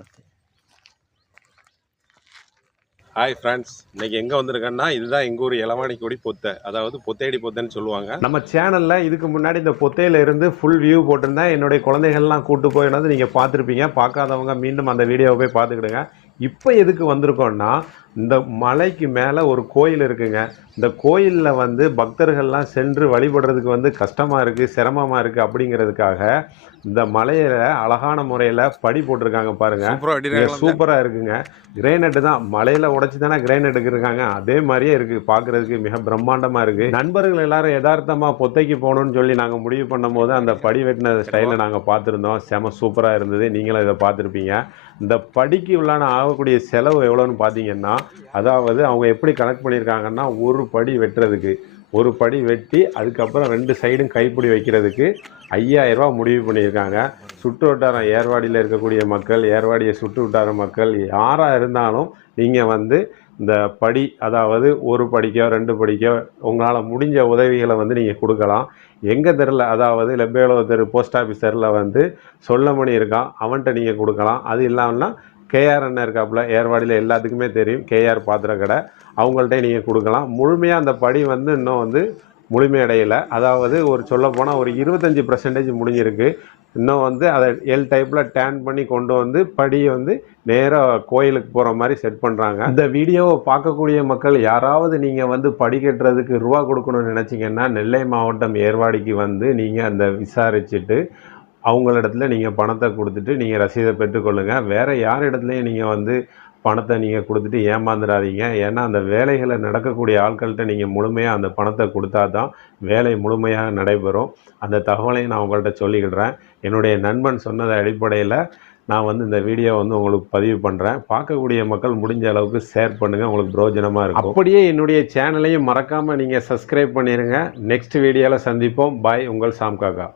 Okay hi friends இன்னைக்கு எங்கே வந்திருக்கேன்னா இதுதான் எங்கள் ஊர் இளவாணி கொடி பொத்தை. அதாவது பொத்தேடி பொத்தைன்னு சொல்லுவாங்க. நம்ம சேனலில் இதுக்கு முன்னாடி இந்த பொத்தையில இருந்து ஃபுல் வியூ போட்டிருந்தேன் என்னுடைய குழந்தைகள்லாம் கூட்டு போயினது நீங்கள் பார்த்துருப்பீங்க. பார்க்காதவங்க மீண்டும் அந்த வீடியோவை போய் பார்த்துக்கிடுங்க. இப்போ எதுக்கு வந்திருக்கோம்னா இந்த மலைக்கு மேலே ஒரு கோயில் இருக்குங்க. இந்த கோயிலில் வந்து பக்தர்கள்லாம் சென்று வழிபடுறதுக்கு வந்து கஷ்டமாக இருக்குது சிரமமாக இருக்குது அப்படிங்கிறதுக்காக இந்த மலையில அழகான முறையில் படி போட்டிருக்காங்க பாருங்க. சூப்பராக இருக்குங்க. கிரைனட் தான். மலையில உடைச்சு தானே கிரைனட் இருக்காங்க. அதே மாதிரியே இருக்கு. பாக்குறதுக்கு மிக பிரம்மாண்டமா இருக்கு. நண்பர்கள் எல்லாரும் யதார்த்தமா பொத்தைக்கு போகணும்னு சொல்லி நாங்க முடிவு பண்ணும்போது அந்த படி வெட்டின ஸ்டைல நாங்க பார்த்துருந்தோம். செம சூப்பரா இருந்தது. நீங்களும் இதை பார்த்துருப்பீங்க. இந்த படிக்கு உள்ளான ஆகக்கூடிய செலவு எவ்வளோன்னு பார்த்தீங்கன்னா அதாவது அவங்க எப்படி கனெக்ட் பண்ணியிருக்காங்கன்னா ஒரு படி வெட்டுறதுக்கு. ஒரு படி வெட்டி அதுக்கப்புறம் ரெண்டு சைடும் கைப்பிடி வைக்கிறதுக்கு ஐயாயிரரூபா முடிவு பண்ணியிருக்காங்க. சுற்று வட்டாரம் ஏர்வாடியில் இருக்கக்கூடிய மக்கள் ஏர்வாடியை சுற்று வட்டார மக்கள் யாராக இருந்தாலும் நீங்கள் வந்து இந்த படி அதாவது ஒரு படிக்கோ ரெண்டு படிக்கோ உங்களால் முடிஞ்ச உதவிகளை வந்து நீங்கள் கொடுக்கலாம். எங்கள் தெருவில் அதாவது லெப்பேலோ தெரு போஸ்ட் ஆஃபீஸ் தெருவில் வந்து சொல்லமணி இருக்கான் அவன்கிட்ட நீங்கள் கொடுக்கலாம். அது இல்லாமல்னா கேஆர் அண்ணன் இருக்காப்புல ஏர்வாடியில் எல்லாத்துக்குமே தெரியும். கேஆர் பாத்திர கடை. அவங்கள்ட்ட நீங்கள் கொடுக்கலாம். முழுமையாக அந்த படி வந்து இன்னும் வந்து முழுமையடையல அதாவது ஒரு சொல்லப்போனால் ஒரு இருபத்தஞ்சி பர்சன்டேஜ் முடிஞ்சிருக்கு. இன்னும் வந்து அதை எல் டைப்பில் டேன் பண்ணி கொண்டு வந்து படியை வந்து நேராக கோயிலுக்கு போகிற மாதிரி செட் பண்ணுறாங்க இந்த வீடியோவை பார்க்கக்கூடிய மக்கள் யாராவது நீங்கள் வந்து படி கட்டுறதுக்கு ரூபா கொடுக்கணும்னு நினச்சிங்கன்னா நெல்லை மாவட்டம் ஏர்வாடிக்கு வந்து நீங்கள் அந்த விசாரிச்சுட்டு அவங்களிடத்துல நீங்கள் பணத்தை கொடுத்துட்டு நீங்கள் ரசீதை பெற்றுக்கொள்ளுங்கள் வேறு யார் இடத்துலையும் நீங்கள் வந்து பணத்தை நீங்கள் கொடுத்துட்டு ஏமாந்துடாதீங்க. ஏன்னா அந்த வேலைகளை நடக்கக்கூடிய ஆட்கள்கிட்ட நீங்கள் முழுமையாக அந்த பணத்தை கொடுத்தா தான் வேலை முழுமையாக நடைபெறும். அந்த தகவலையும் நான் உங்கள்கிட்ட சொல்லிக்கிடுறேன் என்னுடைய நண்பன் சொன்னது அடிப்படையில் நான் வந்து இந்த வீடியோ வந்து உங்களுக்கு பதிவு பண்ணுறேன் பார்க்கக்கூடிய மக்கள் முடிஞ்ச அளவுக்கு ஷேர் பண்ணுங்கள் உங்களுக்கு பிரோஜனமாக இருக்கும். அப்படியே என்னுடைய சேனலையும் மறக்காமல் நீங்கள் சப்ஸ்கிரைப் பண்ணிடுங்க நெக்ஸ்ட் வீடியோவில் சந்திப்போம். பாய் உங்கள் சாம்காக்கா